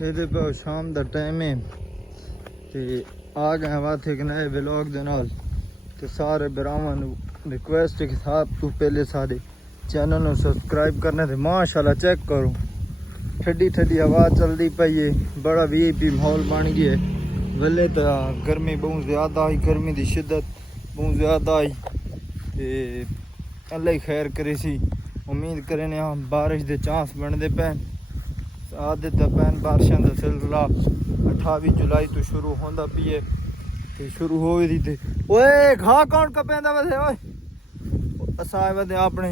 ਇਹਦੇ ਪਾ ਸ਼ਾਮ ਦਾ ਟਾਈਮ ਹੈ ਤੇ ਆ ਗਏ ਵਾਥੇ ਇੱਕ ਨਏ ਵਲੌਗ ਦੇ ਨਾਲ ਤੇ ਸਾਰੇ ਭਰਾਵਾਂ ਨੂੰ ਰਿਕੁਐਸਟ ਹੈ ਕਿ ਸਾਥ ਤੋਂ ਪਹਿਲੇ ਸਾਡੇ ਚੈਨਲ ਨੂੰ ਸਬਸਕ੍ਰਾइब करना थे। माशाल्लाह चेक करो ठंडी ठंडी हवा चलती पई है, बड़ा वीआईपी माहौल बन गया है। वेले तो गर्मी बहुत ज़्यादा आई, गर्मी की शिद्दत बहुत ज़्यादा आई ते अल्लाह ही खैर करे सी। उम्मीद करें बारिश के चांस बनते पैन आदत पैन बारिशों का सिलसिला 28 जुलाई तो शुरू होंदा पी है ते शुरू हो दी ते ओए घा कौन कपेंदा वैसे ओए असा वदे अपने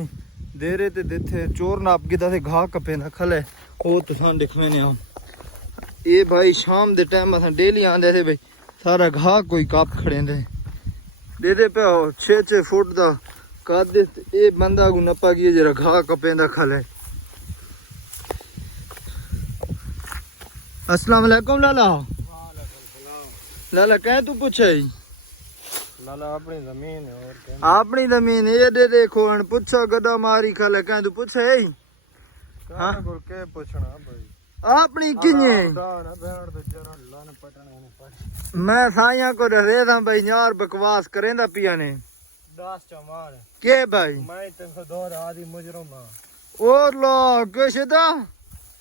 देरे ते दिथे चोर नाप गिदा ते घा कपेंदा खले ओ तुसां दिखवेने आ। ये भाई शाम दे टाइम असां डेली आंदे थे भाई सारा घा कोई कप खड़ेंदे दे दे पे 6-6 फुट दा कद ये बंदा को नपा गया जरा घा कपेंदा खले। अस्सलाम वालेकुम लाला। लाला कह तू पूछे लाला अपनी जमीन है और क्या अपनी जमीन ये दे देखो अन पूछो गदा मारी खले कह तू पूछे हां गुर के पूछना भाई अपनी किने मैं साइया को दे दा भाई यार बकवास करेंदा पिया ने 10 चमार के भाई मैं 302 आदि मुजरम हां और लो कुछदा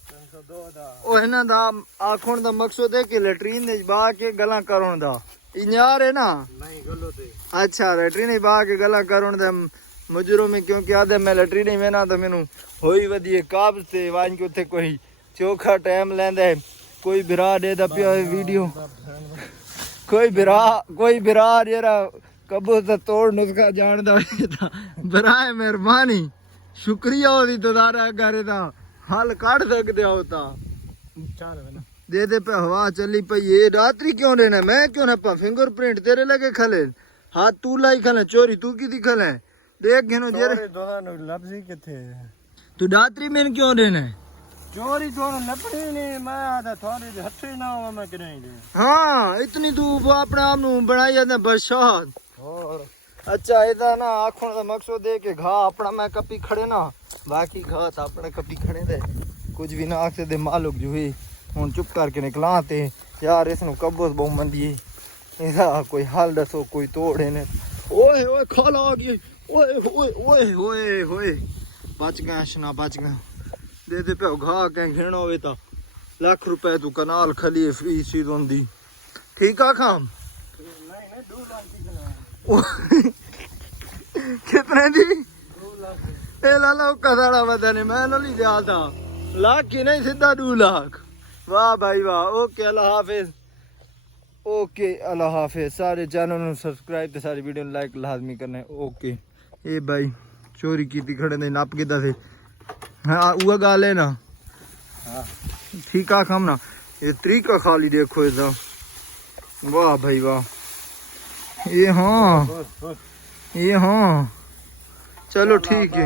302 दा ओ इना दा आखण दा मकसद है कि लैट्रिन दे बा के गला करण दा इन्यार है ना नहीं गलो ते अच्छा लैट्रिन बा के गला करण दे मुजरम में क्योंकि आदे मैं लैट्रिन में ना तो मेनू होई वदी काब से वांज के उथे कोई चोखा टाइम लेंदा है कोई बिरा दे दा पिया वीडियो कोई बिरा जरा कबो तो तोड़ नुस्खा जानदा बराए मेहरबानी शुक्रिया ओदी तदारा करे दा हल काट सकदे हो ता चल ना दे दे पे हवा चली पई ये रात्रि क्यों देना मैं क्यों ना पा फिंगरप्रिंट तेरे लगे खले हाथ तू लाई खले चोरी तू की दी खले देख घेनो जेरे दोनों लफ्जी किथे तू रात्रि में क्यों देना चोरी दोनों लपड़ी नहीं मैं आदा थोड़ी हथे ना हो मैं करें दे हाँ इतनी तू अपने आप नु बनाई जाता बरसात और अच्छा इदा ना आखण दा मकसद है कि घा अपना मैं कपी खड़े ना बाकी घा तो अपने कपी खड़े दे कुछ भी ना आख दे मालूक जो हुई हुन चुप करके निकला ते यार इसनु कब्बोस बहु मंदी इसदा कोई हाल दसो कोई तोड़े ने ओए ओए खाला आ गई ओए ओए ओए ओए ओए बच गया शना बच गया दे दे पे घा के घेणो होवे ता लाख रुपए तू कनाल खली फ्री सी दोंदी ठीक आ खाम नहीं 2 लाख की ना कितने दी 2 लाख ए लाला कदाड़ा वदने मैं नो ली ज्यादा लाख की नहीं सीधा 2 लाख वाह भाई वाह ओके अल्लाह हाफिज ओके अल्लाह हाफिज सारे चैनल ਨੂੰ सब्सक्राइब ਤੇ ਸਾਰੀ ਵੀਡੀਓ ਨੂੰ ਲਾਈਕ ਲਾਜ਼ਮੀ ਕਰਨਾ ਹੈ ओके ਇਹ भाई चोरी ਕੀਤੀ ਖੜੇ ਨੇ ਨੱਪ ਕਿਦਾ ਸੇ हाँ वो गाल है ना हां ठीक आ खाम ना ये तरीका खाली देखो इधर वाह भाई वाह ये हाँ ये हाँ चलो ठीक है।